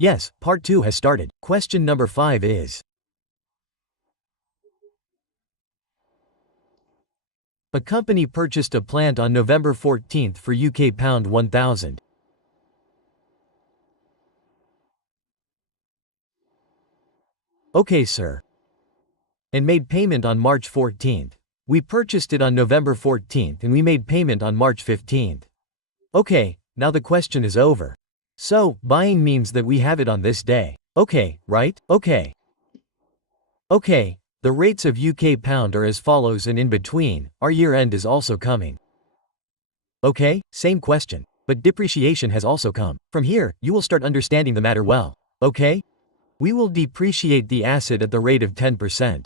Yes, part 2 has started. Question number 5 is: a company purchased a plant on November 14th for UK pound 1,000. Okay, sir. And made payment on March 14th. We purchased it on November 14th and we made payment on March 15th. Okay, now the question is over. So, buying means that we have it on this day. Okay, right? Okay. Okay, the rates of UK pound are as follows, and in between, our year end is also coming. Okay, same question. But depreciation has also come. From here, you will start understanding the matter well. Okay? We will depreciate the asset at the rate of 10%.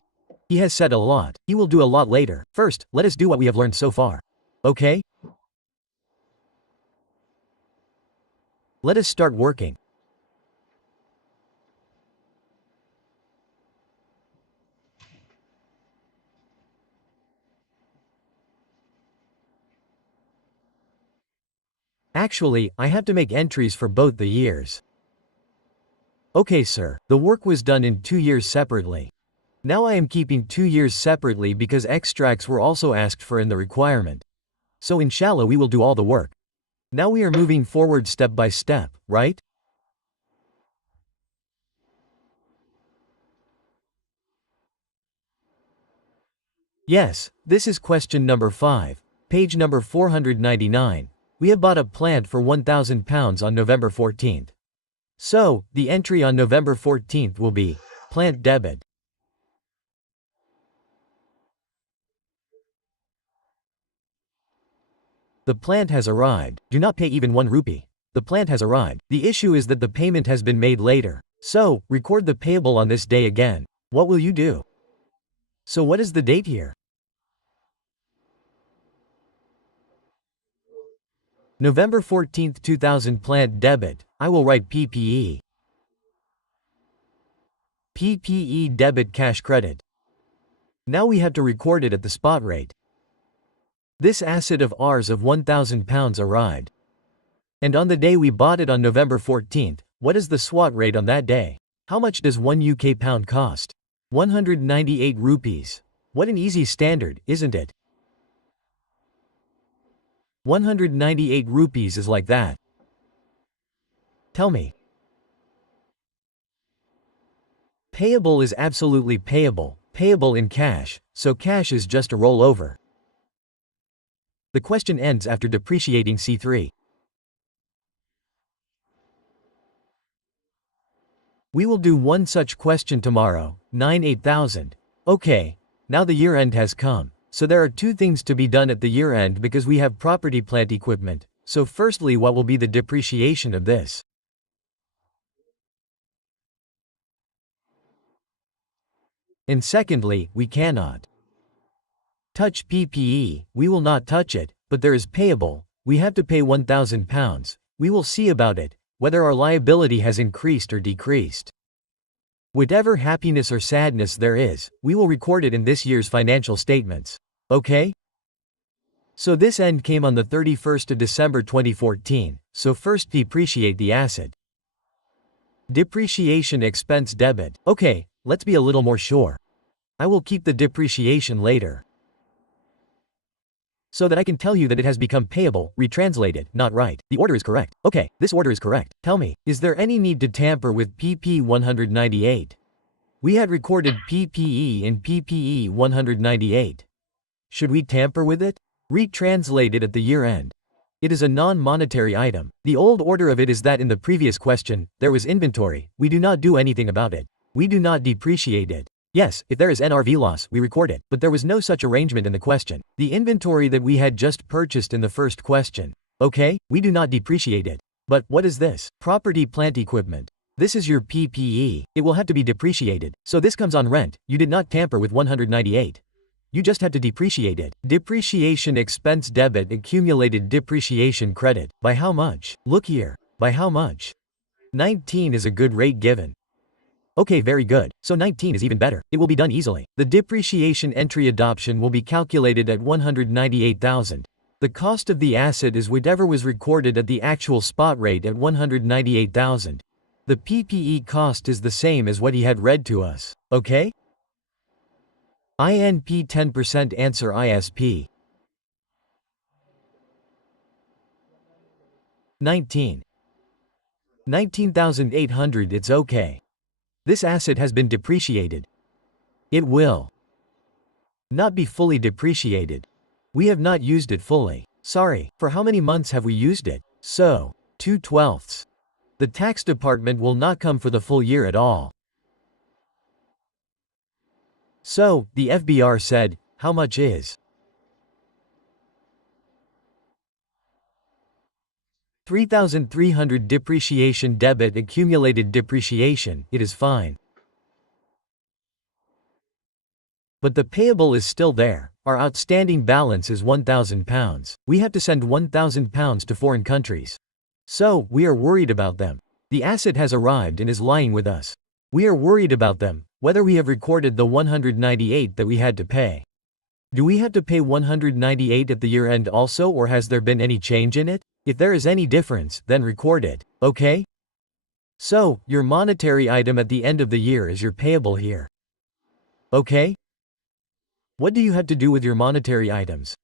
He has said a lot. He will do a lot later. First, let us do what we have learned so far. Okay? Let us start working. Actually, I have to make entries for both the years. Okay, sir. The work was done in 2 years separately. Now I am keeping 2 years separately because extracts were also asked for in the requirement. So inshallah we will do all the work. Now we are moving forward step by step, right? Yes, this is question number 5, page number 499. We have bought a plant for £1,000 on November 14th. So, the entry on November 14th will be plant debit. The plant has arrived. Do not pay even 1 rupee. The plant has arrived. The issue is that the payment has been made later. So, record the payable on this day again. What will you do? So what is the date here? November 14th, 2000 plant debit. I will write PPE. PPE debit cash credit. Now we have to record it at the spot rate. This asset of ours of £1,000 arrived. And on the day we bought it on November 14th, what is the SWAT rate on that day? How much does 1 UK pound cost? 198 rupees. What an easy standard, isn't it? 198 rupees is like that. Tell me. Payable is absolutely payable in cash, so cash is just a rollover. The question ends after depreciating C3. We will do one such question tomorrow, 9/8000. Okay, now the year end has come. So there are 2 things to be done at the year end because we have property plant equipment. So firstly, what will be the depreciation of this? And secondly, we cannot touch PPE, we will not touch it, but there is payable, we have to pay £1,000, we will see about it, whether our liability has increased or decreased. Whatever happiness or sadness there is, we will record it in this year's financial statements. Okay? So this end came on the 31st of December 2014, so first depreciate the asset. Depreciation expense debit. Okay, let's be a little more sure. I will keep the depreciation later, so that I can tell you that it has become payable, retranslated, not right. The order is correct. Okay, this order is correct. Tell me, is there any need to tamper with PP 198? We had recorded PPE in PPE 198. Should we tamper with it? Retranslate it at the year end. It is a non-monetary item. The old order of it is that in the previous question, there was inventory. We do not do anything about it. We do not depreciate it. Yes, if there is NRV loss, we record it, but there was no such arrangement in the question. The inventory that we had just purchased in the first question. Okay, we do not depreciate it. But what is this? Property plant equipment. This is your PPE. It will have to be depreciated. So this comes on rent. You did not tamper with 198. You just had to depreciate it. Depreciation expense debit accumulated depreciation credit. By how much? Look here. By how much? 19 is a good rate given. Okay, very good. So 19 is even better. It will be done easily. The depreciation entry adoption will be calculated at 198,000. The cost of the asset is whatever was recorded at the actual spot rate at 198,000. The PPE cost is the same as what he had read to us, okay? INP 10% answer ISP. 19,800 it's okay. This asset has been depreciated. It will not be fully depreciated. We have not used it fully. Sorry, for how many months have we used it? So, 2/12. The tax department will not come for the full year at all. So, the FBR said, how much is 3,300 depreciation debit accumulated depreciation, it is fine. But the payable is still there. Our outstanding balance is £1,000. We have to send £1,000 to foreign countries. So, we are worried about them. The asset has arrived and is lying with us. We are worried about them, whether we have recorded the 198 that we had to pay. Do we have to pay 198 at the year end also, or has there been any change in it? If there is any difference, then record it, okay? So, your monetary item at the end of the year is your payable here. Okay? What do you have to do with your monetary items?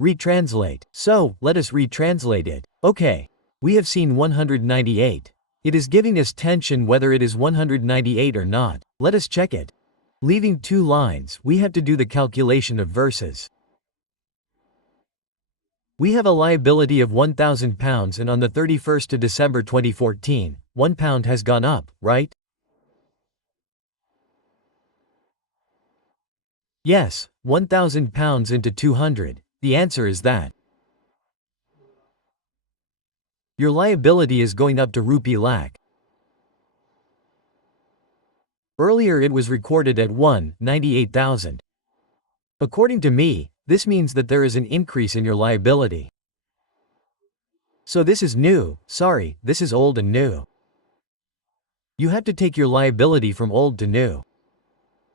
Retranslate. So, let us retranslate it. Okay. We have seen 198. It is giving us tension whether it is 198 or not. Let us check it. Leaving 2 lines, we have to do the calculation of verses. We have a liability of £1,000 and on the 31st of December 2014, £1 has gone up, right? Yes, £1,000 into 200. The answer is that. Your liability is going up to rupee lakh. Earlier it was recorded at 198,000. According to me, this means that there is an increase in your liability. So this is new, sorry, this is old and new. You have to take your liability from old to new.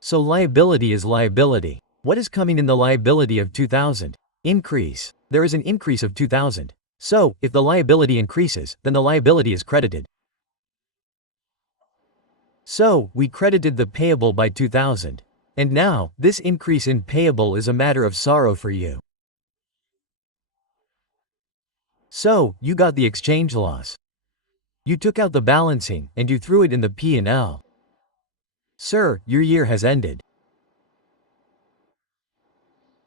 So liability is liability. What is coming in the liability of 2,000? Increase. There is an increase of 2,000. So, if the liability increases, then the liability is credited. So, we credited the payable by 2,000. And now, this increase in payable is a matter of sorrow for you. So, you got the exchange loss. You took out the balancing, and you threw it in the P&L. Sir, your year has ended.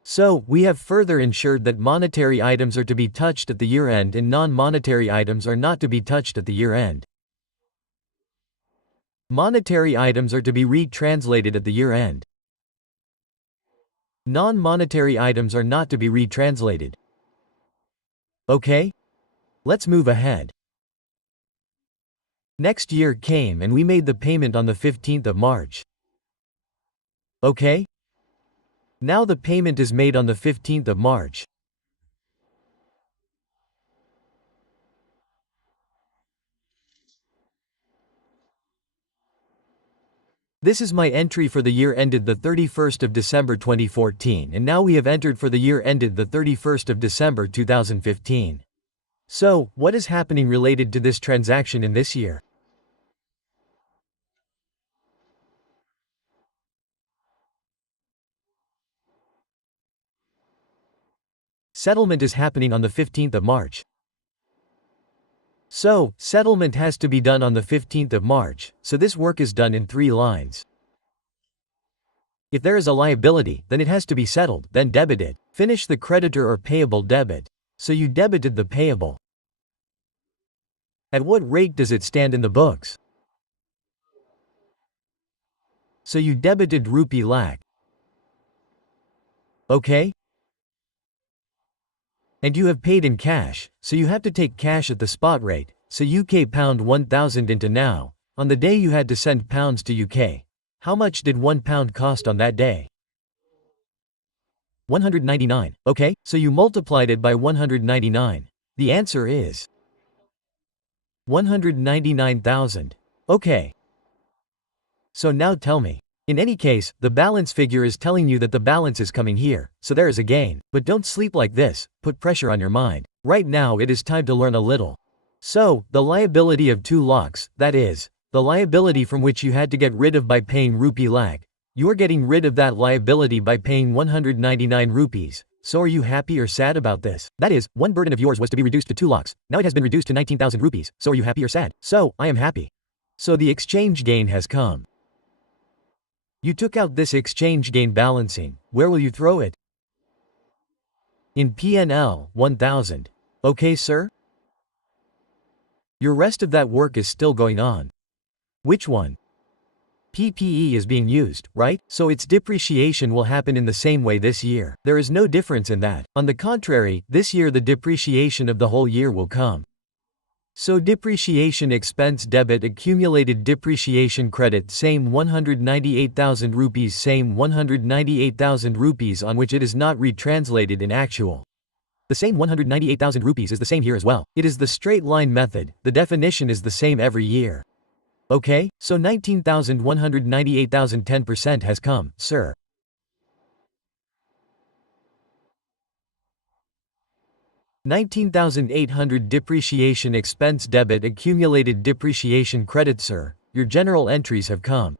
So, we have further ensured that monetary items are to be touched at the year end and non-monetary items are not to be touched at the year end. Monetary items are to be retranslated at the year end. Non-monetary items are not to be retranslated. Okay? Let's move ahead. Next year came and we made the payment on the 15th of March. Okay? Now the payment is made on the 15th of March. This is my entry for the year ended the 31st of December 2014, and now we have entered for the year ended the 31st of December 2015. So, what is happening related to this transaction in this year? Settlement is happening on the 15th of March. So, settlement has to be done on the 15th of March, so this work is done in 3 lines. If there is a liability, then it has to be settled, then debited. Finish the creditor or payable debit. So you debited the payable. At what rate does it stand in the books? So you debited rupee lakh. Okay? And you have paid in cash, so you have to take cash at the spot rate, so UK pound 1,000 into now. On the day you had to send pounds to UK. How much did £1 cost on that day? 199. Okay, so you multiplied it by 199. The answer is 199,000. Okay. So now tell me. In any case, the balance figure is telling you that the balance is coming here, so there is a gain. But don't sleep like this, put pressure on your mind. Right now it is time to learn a little. So, the liability of 2 lakhs, that is, the liability from which you had to get rid of by paying rupee lakh, you are getting rid of that liability by paying 199 rupees. So are you happy or sad about this? That is, one burden of yours was to be reduced to 2 lakhs, now it has been reduced to 19,000 rupees, so are you happy or sad? So, I am happy. So the exchange gain has come. You took out this exchange gain balancing, where will you throw it? In P&L, 1000. Okay sir? Your rest of that work is still going on. Which one? PPE is being used, right? So its depreciation will happen in the same way this year. There is no difference in that. On the contrary, this year the depreciation of the whole year will come. So depreciation expense debit accumulated depreciation credit same 198,000 rupees same 198,000 rupees on which it is not retranslated in actual. The same 198,000 rupees is the same here as well. It is the straight line method, the definition is the same every year. Okay, so 19,198,000 10% has come, sir. $19,800 depreciation expense debit accumulated depreciation credit sir, your general entries have come.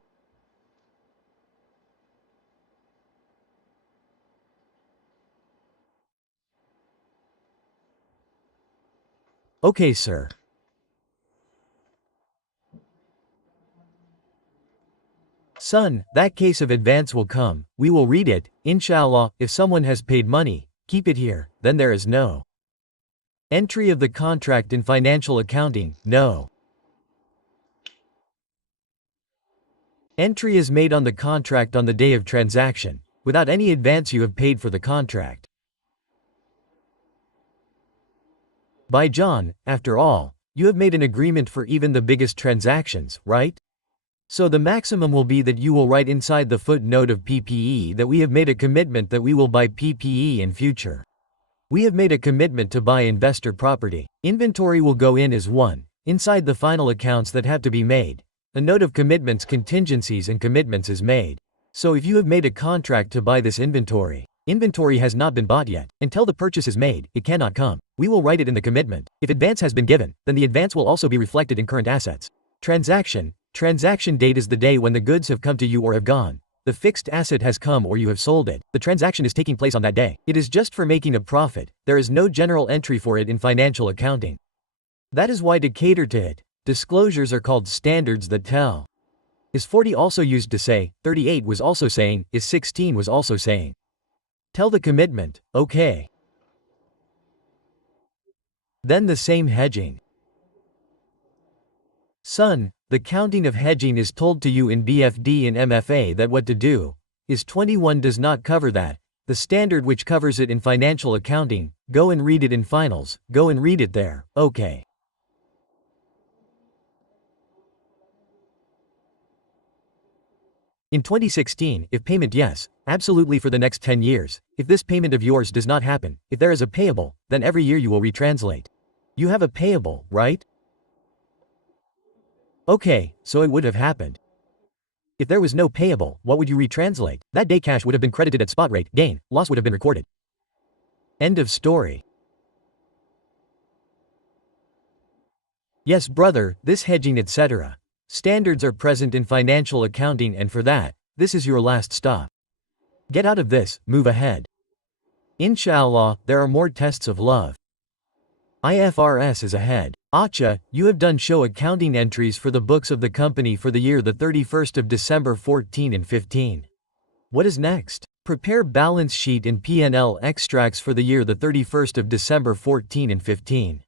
Okay sir. Son, that case of advance will come, we will read it, inshallah, if someone has paid money, keep it here, then there is no entry of the contract in financial accounting, no. Entry is made on the contract on the day of transaction, without any advance you have paid for the contract. By John, after all, you have made an agreement for even the biggest transactions, right? So the maximum will be that you will write inside the footnote of PPE that we have made a commitment that we will buy PPE in future. We have made a commitment to buy investor property. Inventory will go in as one, inside the final accounts that have to be made. A note of commitments, contingencies and commitments is made. So if you have made a contract to buy this inventory has not been bought yet. Until the purchase is made, it cannot come. We will write it in the commitment. If advance has been given, then the advance will also be reflected in current assets. Transaction date is the day when the goods have come to you or have gone. The fixed asset has come or you have sold it. The transaction is taking place on that day. It is just for making a profit. There is no general entry for it in financial accounting. That is why to cater to it, disclosures are called standards that tell. Is 40 also used to say, 38 was also saying, is 16 was also saying. Tell the commitment, okay. Then the same hedging. Son, the counting of hedging is told to you in BFD and MFA that what to do, is 21 does not cover that. The standard which covers it in financial accounting, go and read it in finals, go and read it there, okay. In 2016, if payment yes, absolutely for the next 10 years, if this payment of yours does not happen, if there is a payable, then every year you will retranslate. You have a payable, right? Okay, so it would have happened. If there was no payable, what would you retranslate? That day cash would have been credited at spot rate, gain, loss would have been recorded. End of story. Yes brother, this hedging etc. Standards are present in financial accounting and for that, this is your last stop. Get out of this, move ahead. Inshallah, there are more tests of love. IFRS is ahead. Acha, you have done show accounting entries for the books of the company for the year the 31st of December 14 and 15. What is next? Prepare balance sheet and P&L extracts for the year the 31st of December 14 and 15.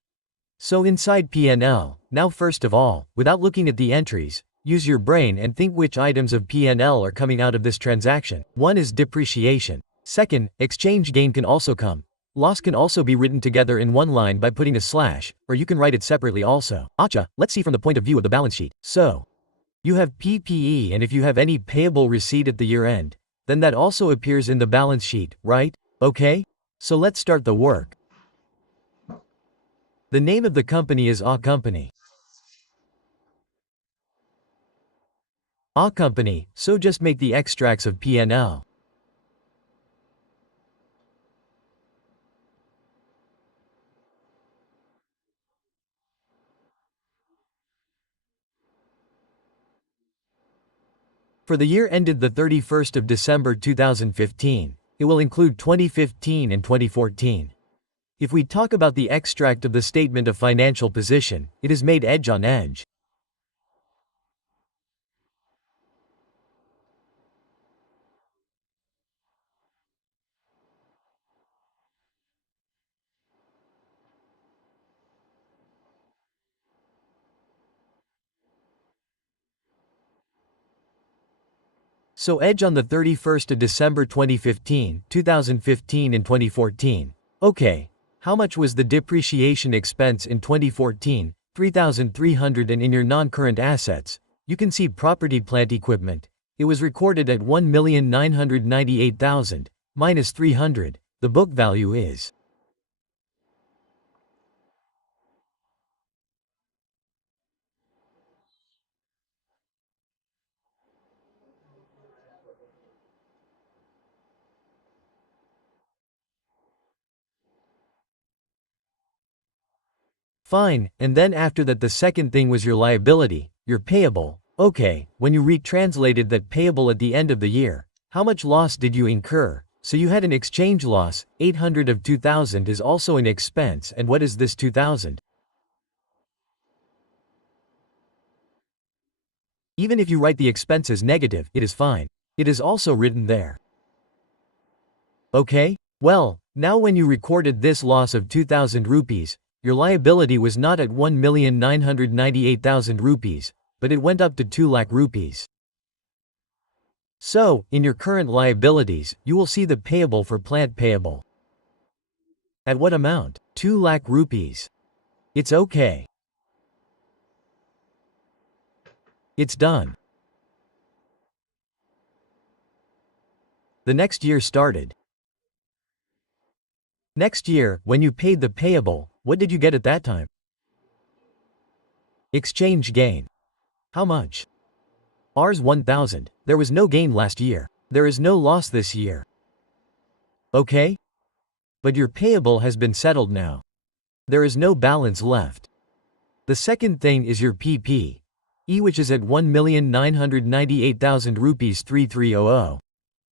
So inside P&L, now first of all, without looking at the entries, use your brain and think which items of P&L are coming out of this transaction. One is depreciation. Second, exchange gain can also come. Loss can also be written together in one line by putting a slash, or you can write it separately also. Acha, let's see from the point of view of the balance sheet. So, you have PPE and if you have any payable receipt at the year end, then that also appears in the balance sheet, right? Okay? So let's start the work. The name of the company is A Company. A Company, so just make the extracts of P&L. For the year ended the 31st of December 2015, it will include 2015 and 2014. If we talk about the extract of the statement of financial position, it is made edge on edge. So edge on the 31st of December 2015, 2015 and 2014. Okay. How much was the depreciation expense in 2014? 3,300, and in your non-current assets, you can see property plant equipment. It was recorded at 1,998,000 minus 300. The book value is. Fine, and then after that the second thing was your liability, your payable. Okay, when you retranslated that payable at the end of the year, how much loss did you incur? So you had an exchange loss. 800 of 2,000 is also an expense, and what is this 2,000? Even if you write the expenses negative, it is fine. It is also written there. Okay? Well, now when you recorded this loss of 2,000 rupees, your liability was not at 1,998,000 rupees, but it went up to 2 lakh rupees. So, in your current liabilities, you will see the payable for plant payable. At what amount? 2 lakh rupees. It's okay. It's done. The next year started. Next year, when you paid the payable, what did you get at that time? Exchange gain. How much? Rs 1,000. There was no gain last year. There is no loss this year. Okay? But your payable has been settled now. There is no balance left. The second thing is your PP, which is at 1,998,000 rupees 3300.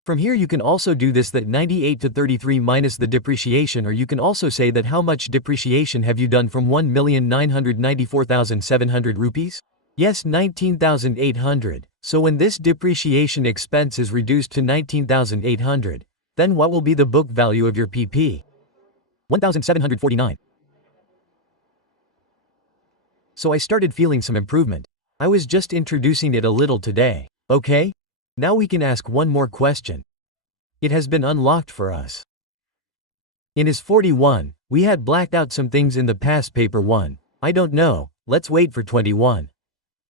From here you can also do this, that 98 to 33 minus the depreciation, or you can also say that how much depreciation have you done from 1,994,700 rupees? Yes, 19,800. So when this depreciation expense is reduced to 19,800, then what will be the book value of your PP? 1,749. So I started feeling some improvement. I was just introducing it a little today. Okay? Now we can ask one more question. It has been unlocked for us. In his 41, we had blacked out some things in the past paper 1. I don't know, let's wait for 21.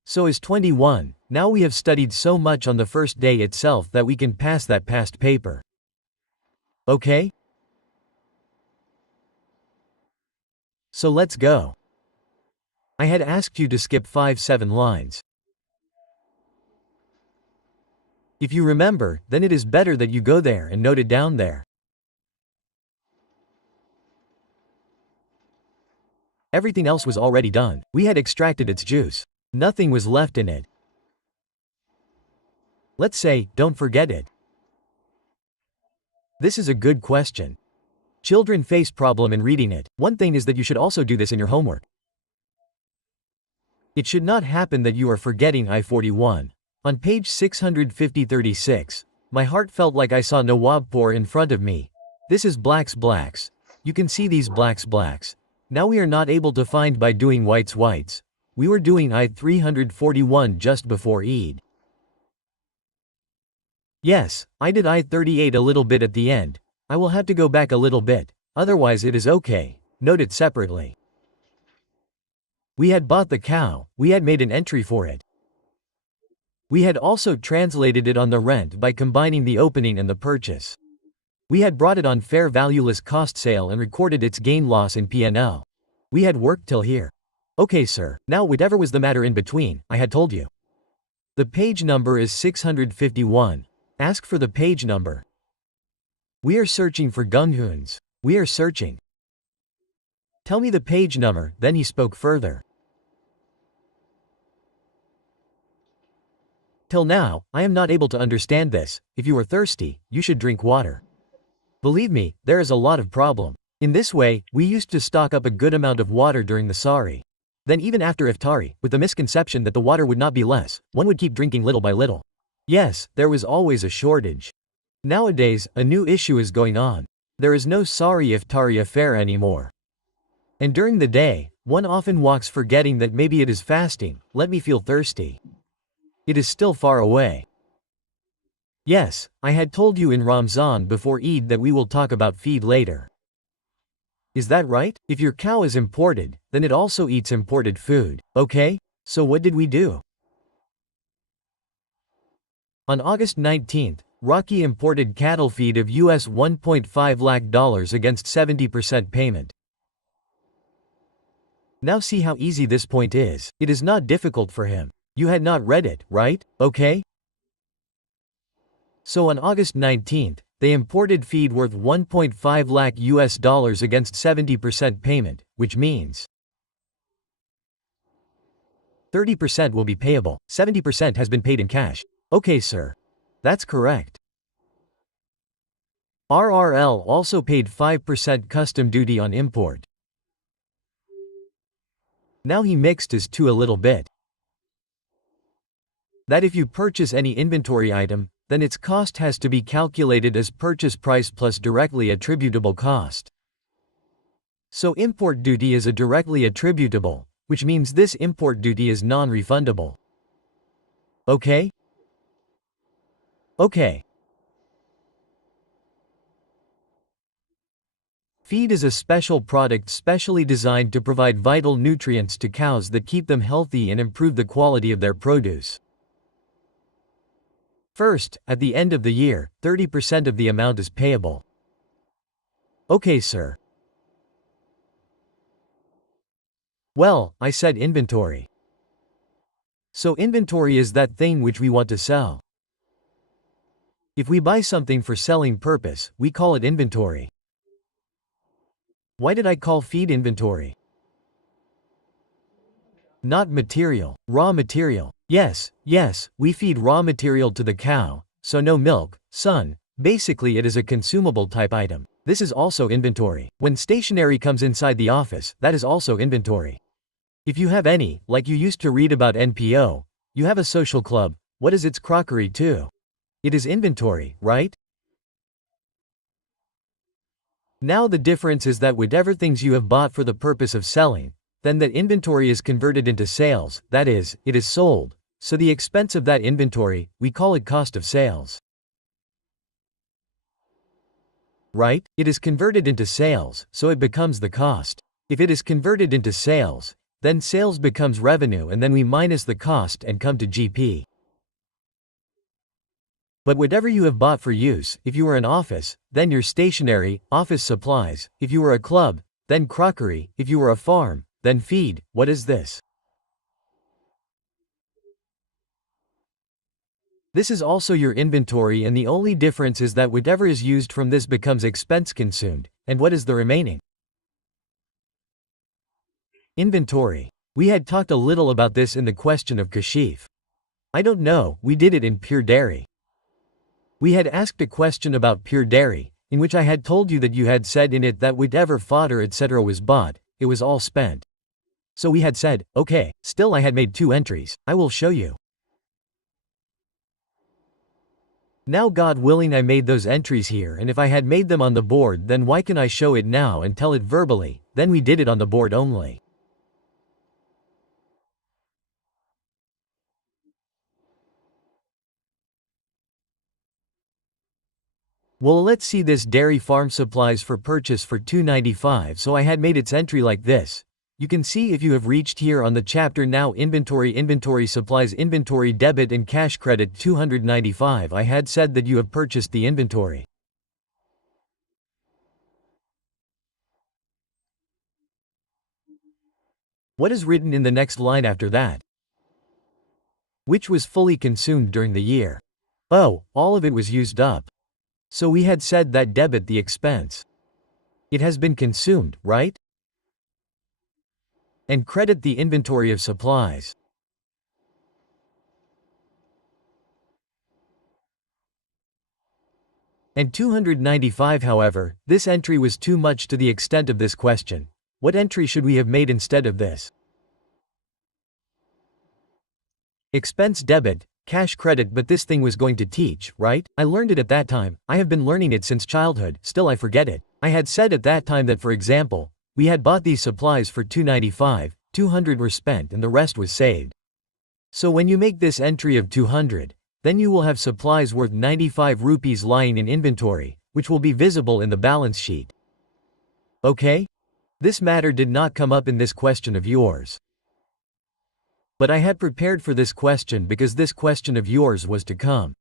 So is 21, now we have studied so much on the first day itself that we can pass that past paper. Okay? So let's go. I had asked you to skip 5-7 lines. If you remember, then it is better that you go there and note it down there. Everything else was already done. We had extracted its juice. Nothing was left in it. Let's say, don't forget it. This is a good question. Children face problem in reading it. One thing is that you should also do this in your homework. It should not happen that you are forgetting I-41. On page 650-36, my heart felt like I saw Nawabpur in front of me. This is blacks. You can see these blacks. Now we are not able to find by doing whites. We were doing I-341 just before Eid. Yes, I did I-38 a little bit at the end. I will have to go back a little bit, otherwise it is okay. Note it separately. We had bought the cow, we had made an entry for it. We had also translated it on the rent by combining the opening and the purchase. We had brought it on fair valueless cost sale and recorded its gain-loss in P&L. We had worked till here. Okay sir, now whatever was the matter in between, I had told you. The page number is 651. Ask for the page number. We are searching for Gunghoons. We are searching. Tell me the page number, then he spoke further. Till now, I am not able to understand this. If you are thirsty, you should drink water. Believe me, there is a lot of problem. In this way, we used to stock up a good amount of water during the sari. Then even after iftari, with the misconception that the water would not be less, one would keep drinking little by little. Yes, there was always a shortage. Nowadays, a new issue is going on. There is no sari iftari affair anymore. And during the day, one often walks forgetting that maybe it is fasting. Let me feel thirsty. It is still far away. Yes, I had told you in Ramzan before Eid that we will talk about feed later. Is that right? If your cow is imported, then it also eats imported food, okay? So what did we do? On August 19th, Rocky imported cattle feed of US $1.5 lakh against 70% payment. Now see how easy this point is. It is not difficult for him. You had not read it, right? Okay? So on August 19th, they imported feed worth $1.5 lakh against 70% payment, which means 30% will be payable, 70% has been paid in cash. Okay, sir. That's correct. RRL also paid 5% custom duty on import. Now he mixed his two a little bit. That if you purchase any inventory item, then its cost has to be calculated as purchase price plus directly attributable cost. So import duty is a directly attributable, which means this import duty is non-refundable. Okay? Okay. Feed is a special product specially designed to provide vital nutrients to cows that keep them healthy and improve the quality of their produce. First, at the end of the year, 30% of the amount is payable. Okay, sir. Well, I said inventory. So inventory is that thing which we want to sell. If we buy something for selling purpose, we call it inventory. Why did I call feed inventory? Not material, raw material. Yes, we feed raw material to the cow, so no milk, sun. Basically it is a consumable type item. This is also inventory. When stationery comes inside the office, that is also inventory. If you have any, like you used to read about NPO, you have a social club, what is its crockery too? It is inventory, right? Now the difference is that whatever things you have bought for the purpose of selling, then that inventory is converted into sales, that is, it is sold. So the expense of that inventory, we call it cost of sales. Right? It is converted into sales, so it becomes the cost. If it is converted into sales, then sales becomes revenue and then we minus the cost and come to GP. But whatever you have bought for use, if you are an office, then your stationery, office supplies, if you are a club, then crockery, if you are a farm, then feed. What is this? This is also your inventory and the only difference is that whatever is used from this becomes expense consumed, and what is the remaining? Inventory. We had talked a little about this in the question of kashif. I don't know, we did it in pure dairy. We had asked a question about pure dairy, in which I had told you that you had said in it that whatever fodder etc. was bought, it was all spent. So we had said, okay, still I had made 2 entries, I will show you. Now God willing I made those entries here and if I had made them on the board then why can I show it now and tell it verbally, then we did it on the board only. Well let's see this dairy farm supplies for purchase for $295 so I had made its entry like this. You can see if you have reached here on the chapter now inventory supplies inventory debit and cash credit $295 I had said that you have purchased the inventory. What is written in the next line after that? Which was fully consumed during the year. Oh, all of it was used up. So we had said that debit the expense. It has been consumed, right? And credit the inventory of supplies. And 295, however, this entry was too much to the extent of this question. What entry should we have made instead of this? Expense debit, cash credit, but this thing was going to teach, right? I learned it at that time. I have been learning it since childhood, still I forget it. I had said at that time that, for example, we had bought these supplies for 295, 200 were spent and the rest was saved. So when you make this entry of 200, then you will have supplies worth 95 rupees lying in inventory, which will be visible in the balance sheet. Okay? This matter did not come up in this question of yours. But I had prepared for this question because this question of yours was to come.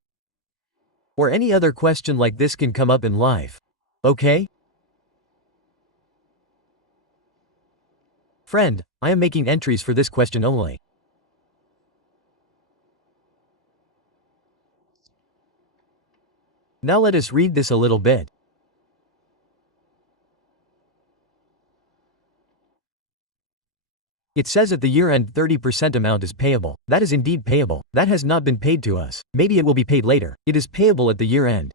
Or any other question like this can come up in life. Okay? Friend, I am making entries for this question only. Now let us read this a little bit. It says at the year-end 30% amount is payable. That is indeed payable. That has not been paid to us. Maybe it will be paid later. It is payable at the year-end.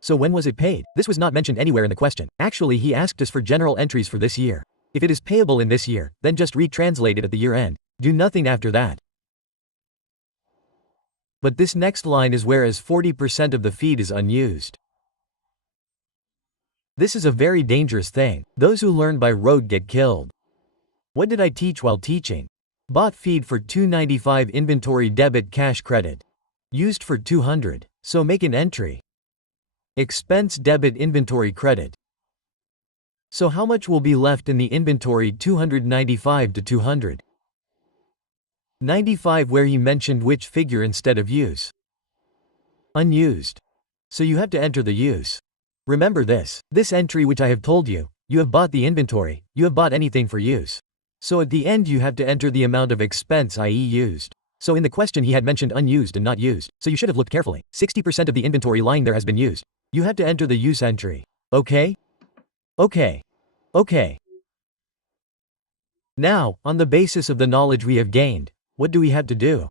So when was it paid? This was not mentioned anywhere in the question. Actually, he asked us for general entries for this year. If it is payable in this year, then just retranslate it at the year-end. Do nothing after that. But this next line is whereas 40% of the feed is unused. This is a very dangerous thing. Those who learn by rote get killed. What did I teach while teaching? Bought feed for 295, inventory debit, cash credit. Used for 200. So make an entry. Expense debit, inventory credit. So how much will be left in the inventory? 295 to 200. 95 where he mentioned which figure instead of use? Unused. So you have to enter the use. Remember this. This entry which I have told you, you have bought the inventory, you have bought anything for use. So at the end you have to enter the amount of expense, i.e. used. So in the question he had mentioned unused and not used, so you should have looked carefully. 60% of the inventory lying there has been used. You have to enter the use entry. Okay? Okay. Okay. Now, on the basis of the knowledge we have gained, what do we have to do?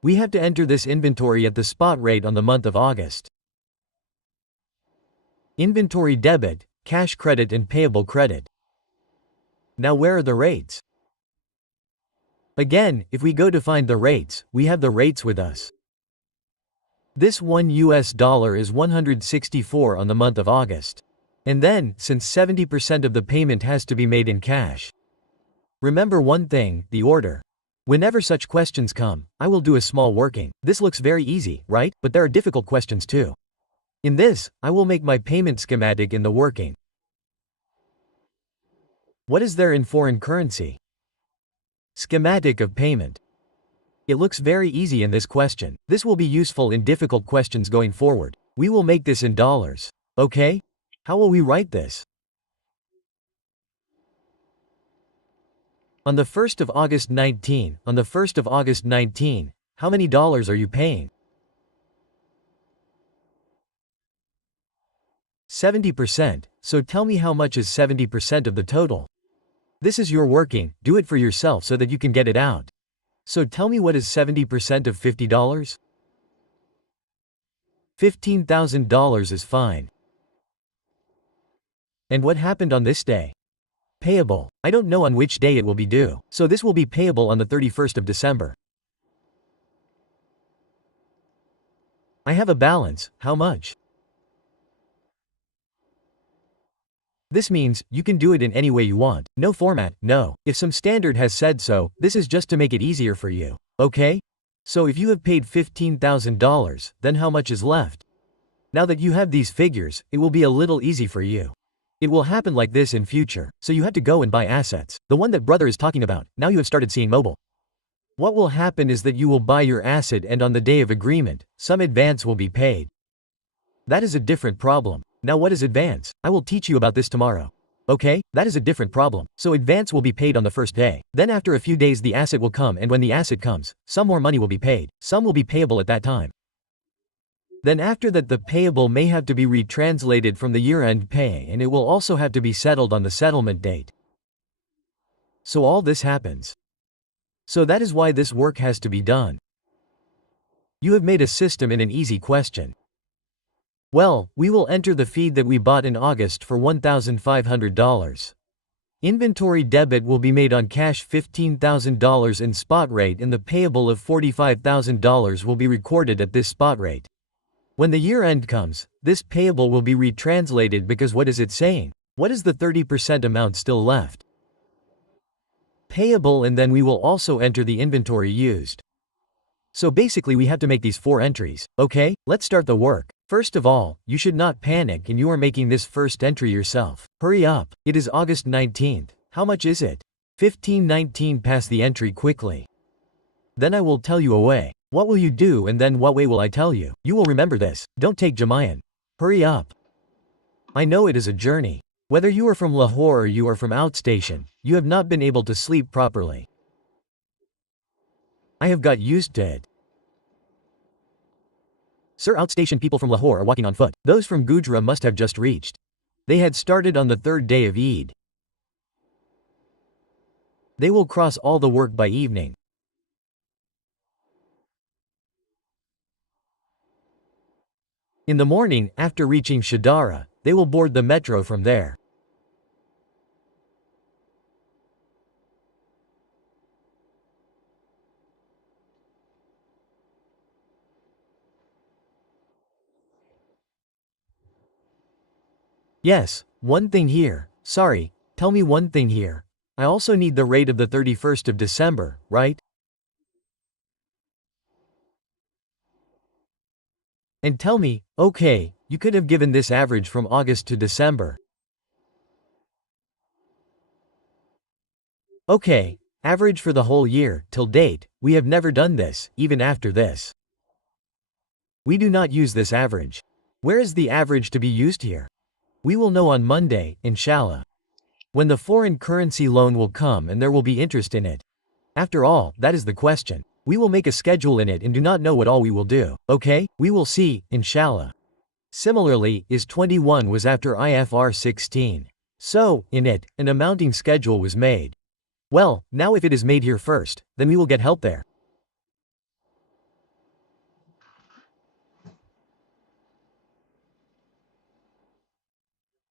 We have to enter this inventory at the spot rate on the month of August. Inventory debit, cash credit and payable credit. Now where are the rates? Again, if we go to find the rates, we have the rates with us. This $1 is 164 on the month of August. And then, since 70% of the payment has to be made in cash. Remember one thing, the order. Whenever such questions come, I will do a small working. This looks very easy, right? But there are difficult questions too. In this, I will make my payment schematic in the working. What is there in foreign currency? Schematic of payment. It looks very easy in this question. This will be useful in difficult questions going forward. We will make this in dollars. Okay? How will we write this? On the 1st of August 19, on the 1st of August 19, how many dollars are you paying? 70%. So tell me how much is 70% of the total? This is your working, do it for yourself so that you can get it out. So tell me what is 70% of $50? $15,000 is fine. And what happened on this day? Payable. I don't know on which day it will be due, so this will be payable on the 31st of December. I have a balance, how much? This means, you can do it in any way you want, no format, no. If some standard has said so, this is just to make it easier for you, okay? So if you have paid $15,000, then how much is left? Now that you have these figures, it will be a little easy for you. It will happen like this in future, so you have to go and buy assets. The one that brother is talking about, now you have started seeing mobile. What will happen is that you will buy your asset and on the day of agreement, some advance will be paid. That is a different problem. Now what is advance? I will teach you about this tomorrow. Okay, that is a different problem. So advance will be paid on the first day. Then after a few days the asset will come, and when the asset comes, some more money will be paid. Some will be payable at that time. Then after that the payable may have to be retranslated from the year-end pay, and it will also have to be settled on the settlement date. So all this happens. So that is why this work has to be done. You have made a system in an easy question. Well, we will enter the feed that we bought in August for $1,500. Inventory debit will be made on cash $15,000 in spot rate and the payable of $45,000 will be recorded at this spot rate. When the year end comes, this payable will be retranslated because what is it saying? What is the 30% amount still left? Payable, and then we will also enter the inventory used. So basically we have to make these 4 entries. Okay, let's start the work. First of all, you should not panic and you are making this first entry yourself. Hurry up, it is August 19th. How much is it? 1519. Pass the entry quickly. Then I will tell you a way. What will you do and then what way will I tell you? You will remember this. Don't take Jamayan. Hurry up. I know it is a journey. Whether you are from Lahore or you are from outstation, you have not been able to sleep properly. I have got used to it. Sir, outstation people from Lahore are walking on foot. Those from Gujra must have just reached. They had started on the 3rd day of Eid. They will cross all the work by evening. In the morning, after reaching Shadara, they will board the metro from there. Yes, one thing here. Sorry, tell me one thing here. I also need the rate of the 31st of December, right? And tell me, okay, you could have given this average from August to December. Okay, average for the whole year, till date, we have never done this, even after this. We do not use this average. Where is the average to be used here? We will know on Monday, inshallah. When the foreign currency loan will come and there will be interest in it. After all, that is the question. We will make a schedule in it and do not know what all we will do, okay? We will see, inshallah. Similarly, IS 21 was after IFR 16. So, in it, an amounting schedule was made. Well, now if it is made here first, then we will get help there.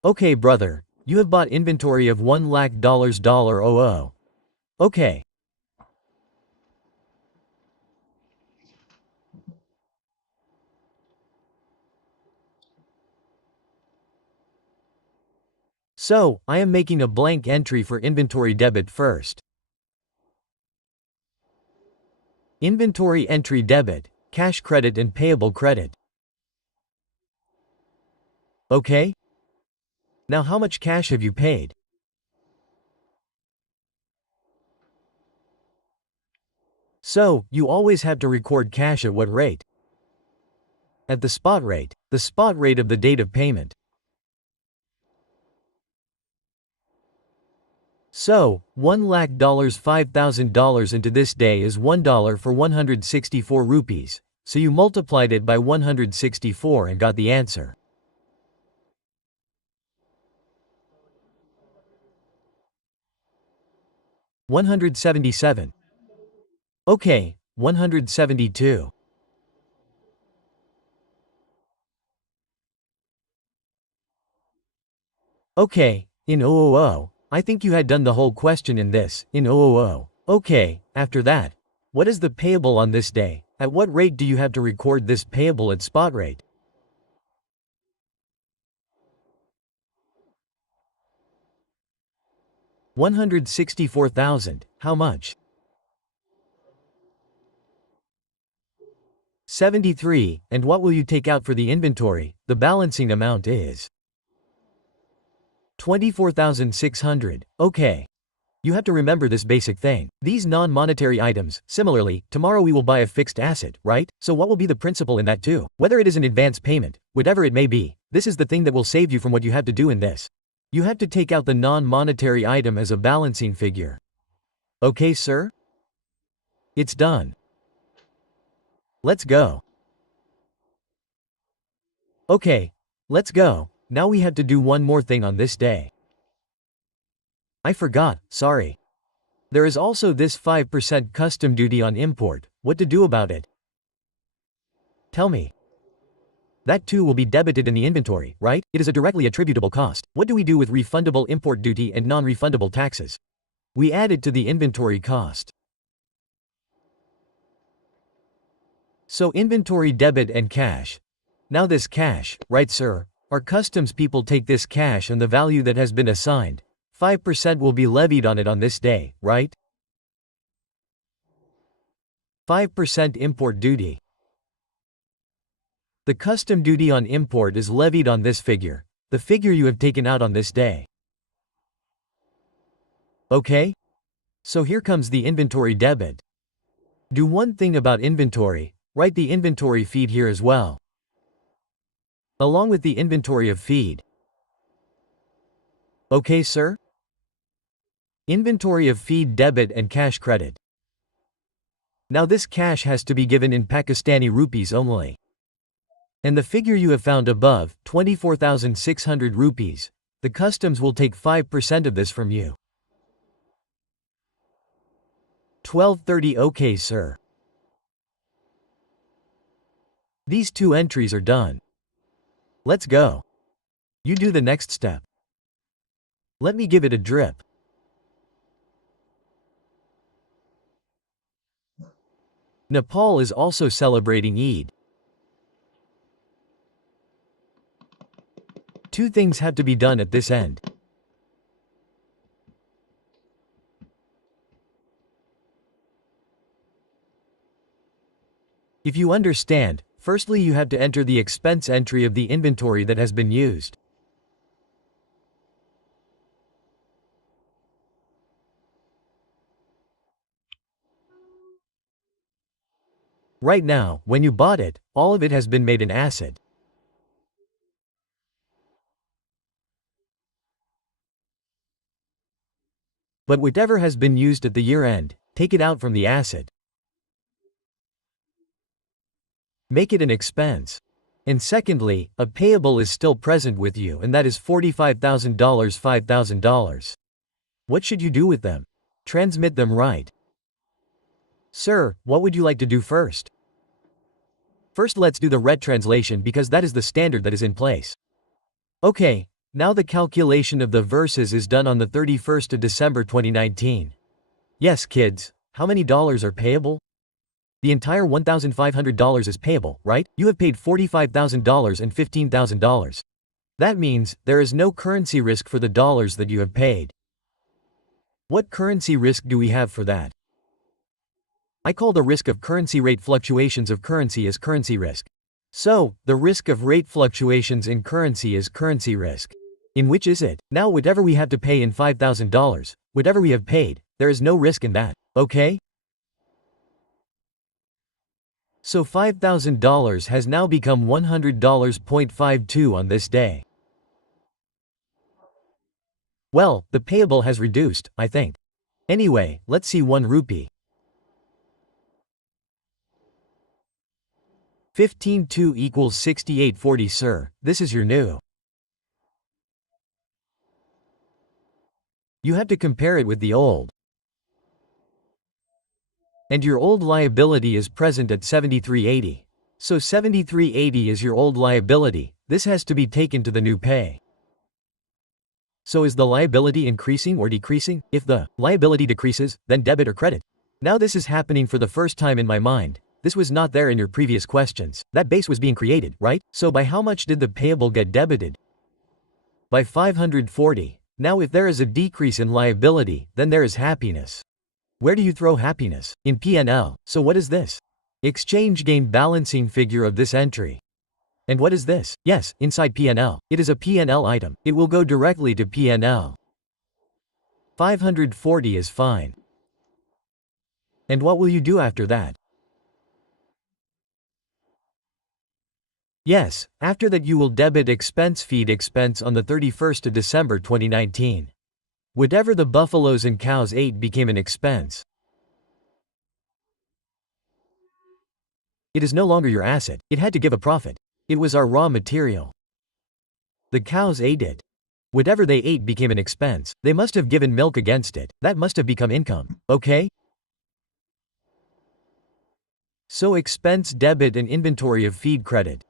Okay brother, you have bought inventory of $1 lakh. Okay. So, I am making a blank entry for inventory debit first. Inventory entry debit, cash credit and payable credit. Okay? Now how much cash have you paid? So, you always have to record cash at what rate? At the spot rate of the date of payment. So, $1 lakh $5,000 into this day is $1 for 164 rupees, so you multiplied it by 164 and got the answer. $177. Okay, $172. Okay, in 000, I think you had done the whole question in this, in 000. Okay, after that. What is the payable on this day? At what rate do you have to record this payable at spot rate? $164,000, how much? 73, and what will you take out for the inventory? The balancing amount is 24,600, okay. You have to remember this basic thing. These non-monetary items, similarly, tomorrow we will buy a fixed asset, right? So what will be the principle in that too? Whether it is an advance payment, whatever it may be, this is the thing that will save you from what you have to do in this. You have to take out the non-monetary item as a balancing figure. Okay, sir? It's done. Let's go. Okay, let's go. Now we have to do one more thing on this day. I forgot, sorry. There is also this 5% custom duty on import. What to do about it? Tell me. That too will be debited in the inventory, right? It is a directly attributable cost. What do we do with refundable import duty and non-refundable taxes? We add it to the inventory cost. So inventory debit and cash. Now this cash, right sir? Our customs people take this cash and the value that has been assigned. 5% will be levied on it on this day, right? 5% import duty. The custom duty on import is levied on this figure, the figure you have taken out on this day. Okay? So here comes the inventory debit. Do one thing about inventory, write the inventory feed here as well. Along with the inventory of feed. Okay, sir? Inventory of feed debit and cash credit. Now this cash has to be given in Pakistani rupees only. And the figure you have found above, 24,600 rupees, the customs will take 5% of this from you. 1230. Okay, sir. These two entries are done. Let's go. You do the next step. Let me give it a drip. Nepal is also celebrating Eid. Two things have to be done at this end. If you understand, firstly you have to enter the expense entry of the inventory that has been used. Right now, when you bought it, all of it has been made an asset. But whatever has been used at the year end, take it out from the asset. Make it an expense. And secondly, a payable is still present with you and that is $45,000, $5,000. What should you do with them? Transmit them right. Sir, what would you like to do first? First let's do the red translation because that is the standard that is in place. Okay, now the calculation of the verses is done on the 31st of December 2019. Yes kids, how many dollars are payable? The entire $1,500 is payable, right? You have paid $45,000 and $15,000. That means, there is no currency risk for the dollars that you have paid. What currency risk do we have for that? I call the risk of currency rate fluctuations of currency as currency risk. So, the risk of rate fluctuations in currency is currency risk. In which is it? Now whatever we have to pay in $5,000, whatever we have paid, there is no risk in that, okay? So $5,000 has now become $100.52 on this day. Well, the payable has reduced, I think. Anyway, let's see 1 rupee. 15.2 equals 68.40 sir, this is your new. You have to compare it with the old. And your old liability is present at 73.80. So 73.80 is your old liability, this has to be taken to the new pay. So is the liability increasing or decreasing? If the liability decreases, then debit or credit. Now this is happening for the first time in my mind. This was not there in your previous questions. That base was being created, right? So by how much did the payable get debited? By 540. Now if there is a decrease in liability, then there is happiness. Where do you throw happiness? In P&L. So what is this? Exchange gain balancing figure of this entry. And what is this? Yes, inside P&L. It is a P&L item. It will go directly to P&L. 540 is fine. And what will you do after that? Yes, after that you will debit expense feed expense on the 31st of December 2019. Whatever the buffaloes and cows ate became an expense. It is no longer your asset, it had to give a profit. It was our raw material. The cows ate it. Whatever they ate became an expense, they must have given milk against it, that must have become income, okay? So expense debit and inventory of feed credit.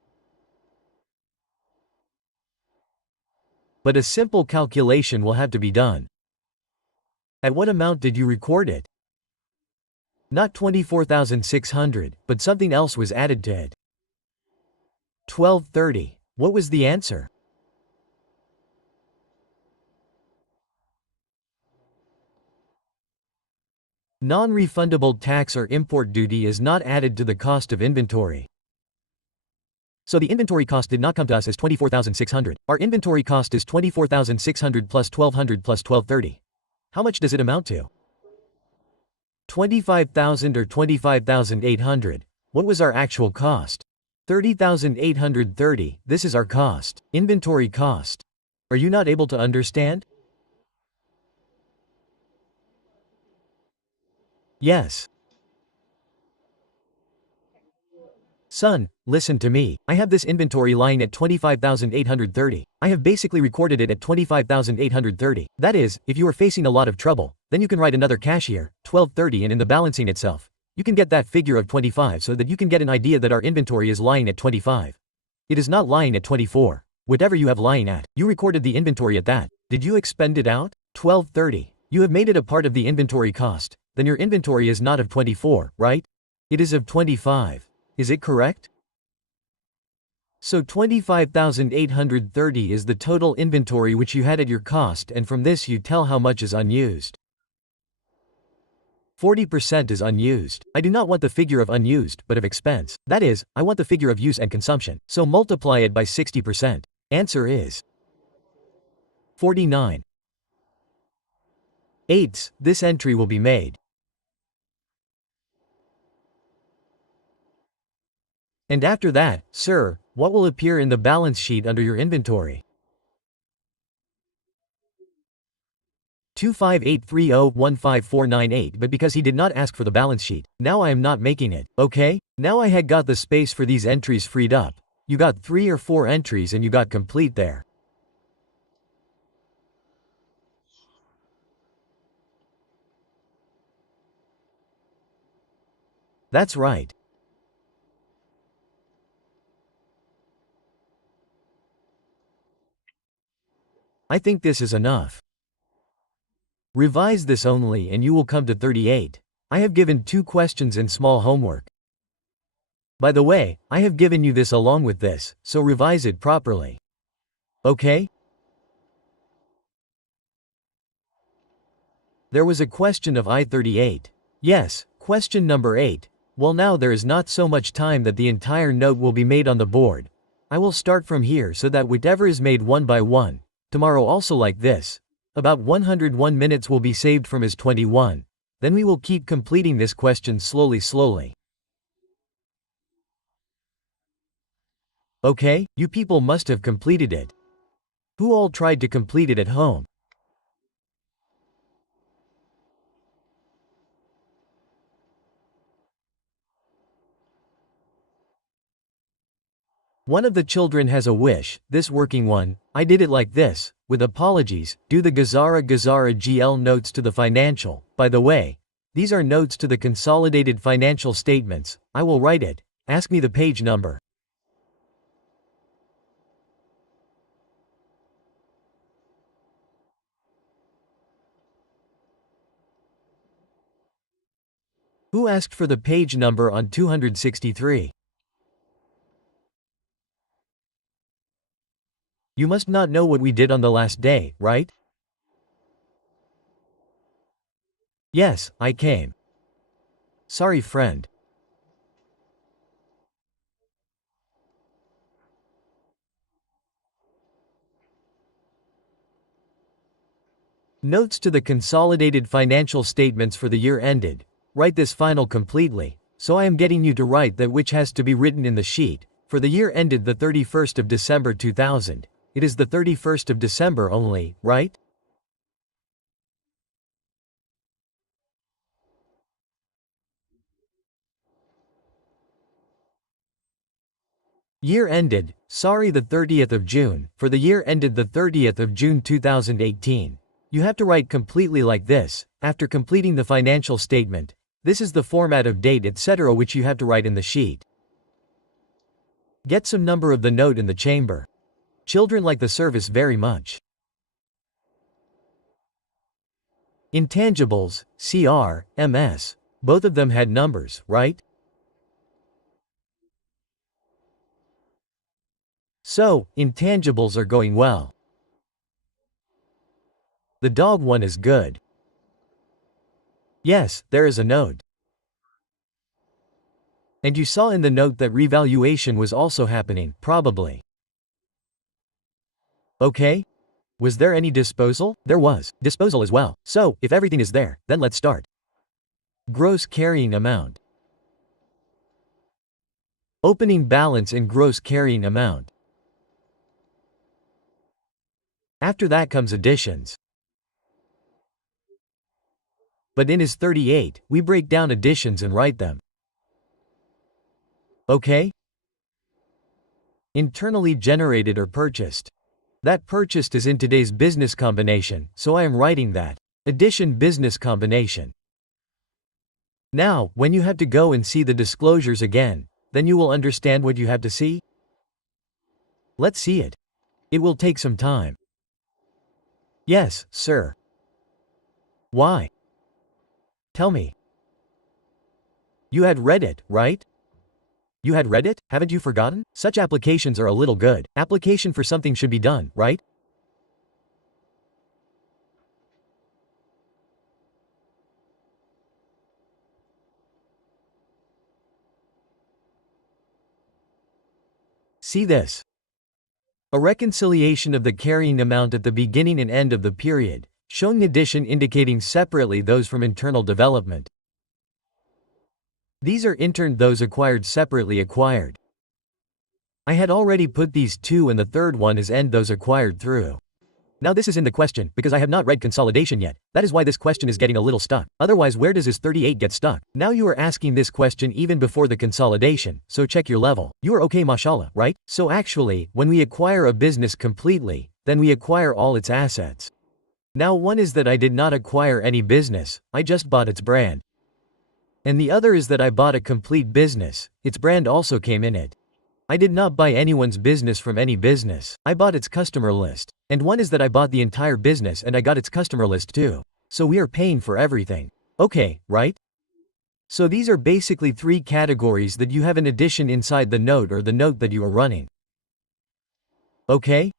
But a simple calculation will have to be done. At what amount did you record it? Not 24,600, but something else was added to it. 1230. What was the answer? Non-refundable tax or import duty is not added to the cost of inventory. So the inventory cost did not come to us as 24,600. Our inventory cost is 24,600 plus 1,200 plus 1230. How much does it amount to? 25,000 or 25,800. What was our actual cost? 30,830. This is our cost. Inventory cost. Are you not able to understand? Yes. Son, listen to me. I have this inventory lying at 25,830. I have basically recorded it at 25,830. That is, if you are facing a lot of trouble, then you can write another cashier, 1230, and in the balancing itself, you can get that figure of 25 so that you can get an idea that our inventory is lying at 25. It is not lying at 24. Whatever you have lying at, you recorded the inventory at that. Did you expend it out? 1230. You have made it a part of the inventory cost. Then your inventory is not of 24, right? It is of 25. Is it correct? So 25,830 is the total inventory which you had at your cost, and from this you tell how much is unused. 40% is unused. I do not want the figure of unused, but of expense. That is, I want the figure of use and consumption. So multiply it by 60%. Answer is 49. 8. This entry will be made. And after that, sir, what will appear in the balance sheet under your inventory? 2583015,498, but because he did not ask for the balance sheet, now I am not making it, okay? Now I had got the space for these entries freed up. You got 3 or 4 entries and you got complete there. That's right. I think this is enough. Revise this only and you will come to 38. I have given 2 questions in small homework. By the way, I have given you this along with this, so revise it properly. Okay? There was a question of I-38. Yes, question number 8. Well, now there is not so much time that the entire note will be made on the board. I will start from here so that whatever is made one by one, tomorrow also like this, about 101 minutes will be saved from his 21. Then we will keep completing this question slowly. Okay, you people must have completed it. Who all tried to complete it at home? One of the children has a wish, this working one. I did it like this, with apologies. Do the Gazara GL notes to the financial. By the way, these are notes to the consolidated financial statements. I will write it. Ask me the page number. Who asked for the page number on 263? You must not know what we did on the last day, right? Yes, I came. Sorry, friend. Notes to the consolidated financial statements for the year ended. Write this final completely, so I am getting you to write that which has to be written in the sheet. For the year ended the 31st of December 2000. It is the 31st of December only, right? Year ended, sorry, the 30th of June. For the year ended the 30th of June 2018. You have to write completely like this. After completing the financial statement, This is the format of date etc. which you have to write in the sheet. Get some number of the note in the chamber. Children like the service very much. Intangibles, CR, MS. Both of them had numbers, right? So, intangibles are going well. The dog one is good. Yes, there is a note. And you saw in the note that revaluation was also happening, probably. Okay? Was there any disposal? There was. Disposal as well. So, if everything is there, then let's start. Gross carrying amount. Opening balance and gross carrying amount. After that comes additions. But in his 38, we break down additions and write them. Okay? Internally generated or purchased. That purchased is in today's business combination, so I am writing that. Addition business combination. Now, when you have to go and see the disclosures again, then you will understand what you have to see. Let's see it. It will take some time. Yes, sir. Why? Tell me. You had read it, right? You had read it, haven't you forgotten? Such applications are a little good. Application for something should be done, right? See this. A reconciliation of the carrying amount at the beginning and end of the period, showing addition indicating separately those from internal development. These are interned, those acquired separately acquired. I had already put these two and the third one is end those acquired through. Now this is in the question, because I have not read consolidation yet. That is why this question is getting a little stuck. Otherwise where does his 38 get stuck? Now you are asking this question even before the consolidation, so check your level. You are okay mashallah, right? So actually, when we acquire a business completely, then we acquire all its assets. Now one is that I did not acquire any business, I just bought its brand. And the other is that I bought a complete business, its brand also came in it. I did not buy anyone's business from any business, I bought its customer list. And one is that I bought the entire business and I got its customer list too. So we are paying for everything. Okay, right? So these are basically three categories that you have an addition inside the note or the note that you are running. Okay?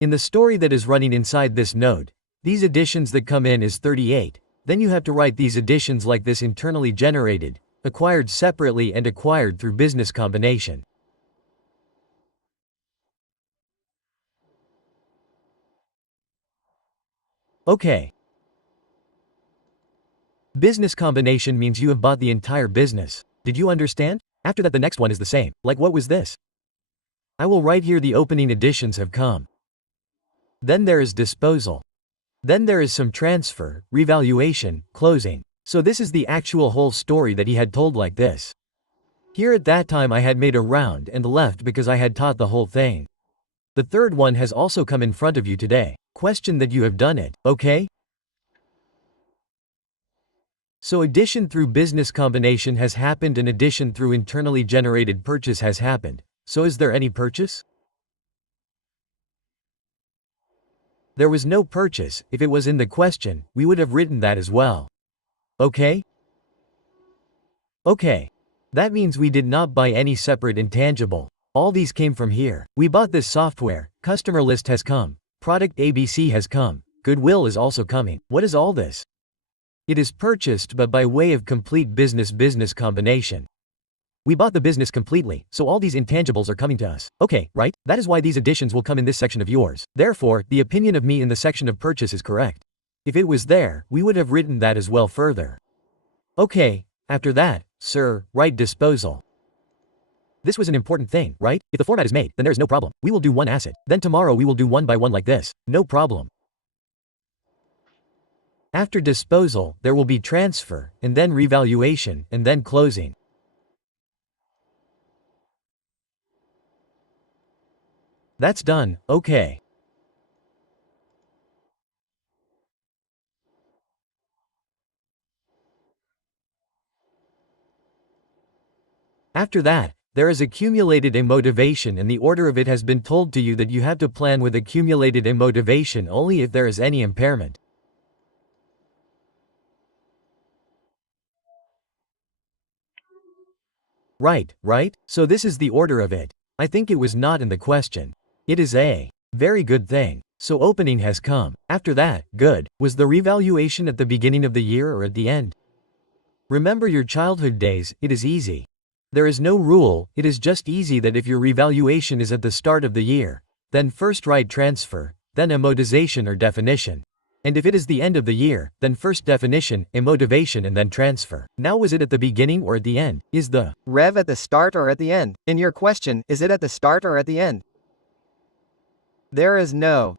In the story that is running inside this note, these additions that come in is 38. Then you have to write these additions like this: internally generated, acquired separately and acquired through business combination. Okay. Business combination means you have bought the entire business. Did you understand? After that the next one is the same. Like what was this? I will write here the opening additions have come. Then there is disposal. Then there is some transfer, revaluation, closing. So this is the actual whole story that he had told like this. Here at that time I had made a round and left because I had taught the whole thing. The third one has also come in front of you today. Question that you have done it, okay? So addition through business combination has happened and addition through internally generated purchase has happened. So is there any purchase? There was no purchase. If it was in the question, we would have written that as well. Okay? Okay. That means we did not buy any separate intangible. All these came from here. We bought this software, customer list has come, product ABC has come, goodwill is also coming. What is all this? It is purchased but by way of complete business combination. We bought the business completely, so all these intangibles are coming to us. Okay, right? That is why these additions will come in this section of yours. Therefore, the opinion of me in the section of purchase is correct. If it was there, we would have written that as well further. Okay, after that, sir, write disposal. This was an important thing, right? If the format is made, then there is no problem. We will do one asset. Then tomorrow we will do one by one like this. No problem. After disposal, there will be transfer, and then revaluation, and then closing. That's done, okay. After that, there is accumulated motivation, and the order of it has been told to you that you have to plan with accumulated motivation only if there is any impairment. Right, right? So this is the order of it. I think it was not in the question. It is a very good thing. So opening has come. After that, good. Was the revaluation at the beginning of the year or at the end? Remember your childhood days, it is easy. There is no rule, it is just easy that if your revaluation is at the start of the year, then first write transfer, then amortization or definition. And if it is the end of the year, then first definition, motivation and then transfer. Now was it at the beginning or at the end? Is the rev at the start or at the end? In your question, is it at the start or at the end? There is no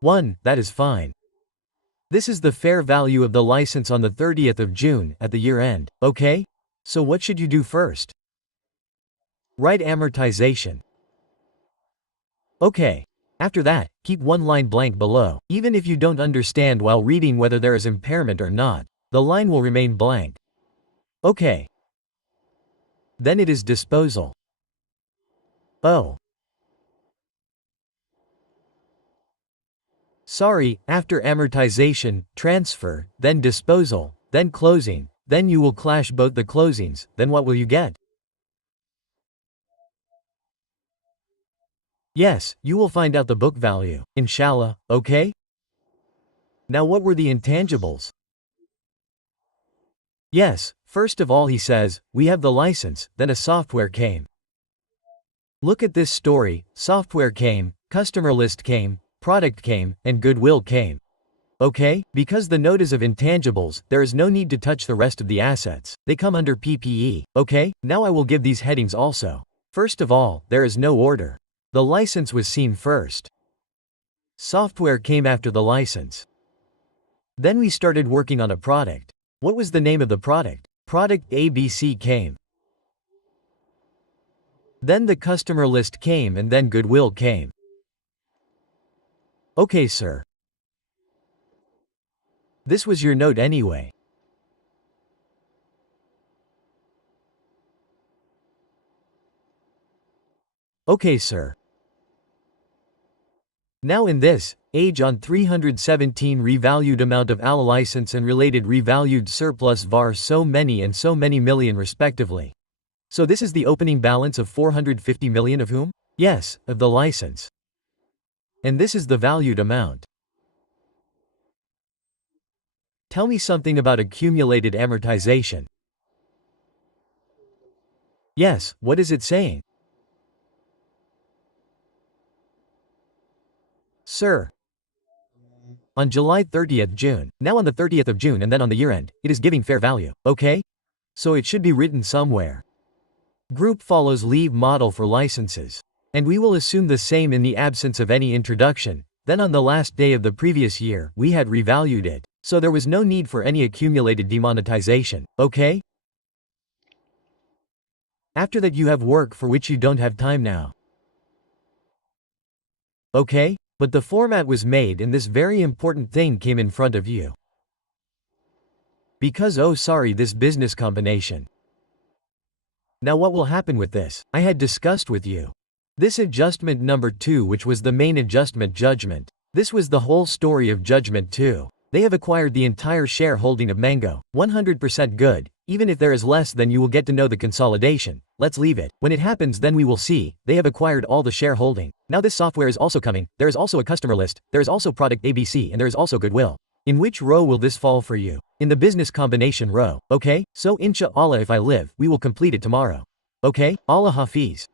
1, that is fine. This is the fair value of the license on the 30th of June, at the year end, okay? So what should you do first? Write amortization. Okay. After that, keep one line blank below. Even if you don't understand while reading whether there is impairment or not, the line will remain blank. Okay. Then it is disposal. Oh. Sorry, after amortization, transfer, then disposal, then closing, then you will clash both the closings, then what will you get? Yes, you will find out the book value, inshallah, okay? Now what were the intangibles? Yes, first of all he says, we have the license, then a software came. Look at this story, software came, customer list came, product came, and goodwill came. Okay? Because the note is of intangibles, there is no need to touch the rest of the assets. They come under PPE, okay? Now I will give these headings also. First of all, there is no order. The license was seen first. Software came after the license. Then we started working on a product. What was the name of the product? Product ABC came. Then the customer list came and then goodwill came. Okay, sir. This was your note anyway. Okay, sir. Now in this, age on 317 revalued amount of ALA license and related revalued surplus VAR so many and so many million respectively. So this is the opening balance of 450 million of whom? Yes, of the license. And this is the valued amount. Tell me something about accumulated amortization. Yes, what is it saying? Sir. On July 30th June, now on the 30th of June and then on the year end, it is giving fair value, okay? So it should be written somewhere. Group follows leave model for licenses. And we will assume the same in the absence of any introduction. Then on the last day of the previous year, we had revalued it. So there was no need for any accumulated demonetization, okay? After that you have work for which you don't have time now. Okay? But the format was made and this very important thing came in front of you. Because oh sorry this business combination. Now what will happen with this? I had discussed with you. This adjustment number 2 which was the main adjustment judgment. This was the whole story of judgment 2. They have acquired the entire shareholding of Mango. 100% good. Even if there is less then you will get to know the consolidation. Let's leave it. When it happens then we will see. They have acquired all the shareholding. Now this software is also coming. There is also a customer list. There is also product ABC and there is also goodwill. In which row will this fall for you? In the business combination row. Okay? So inshallah if I live, we will complete it tomorrow. Okay? Allah Hafiz.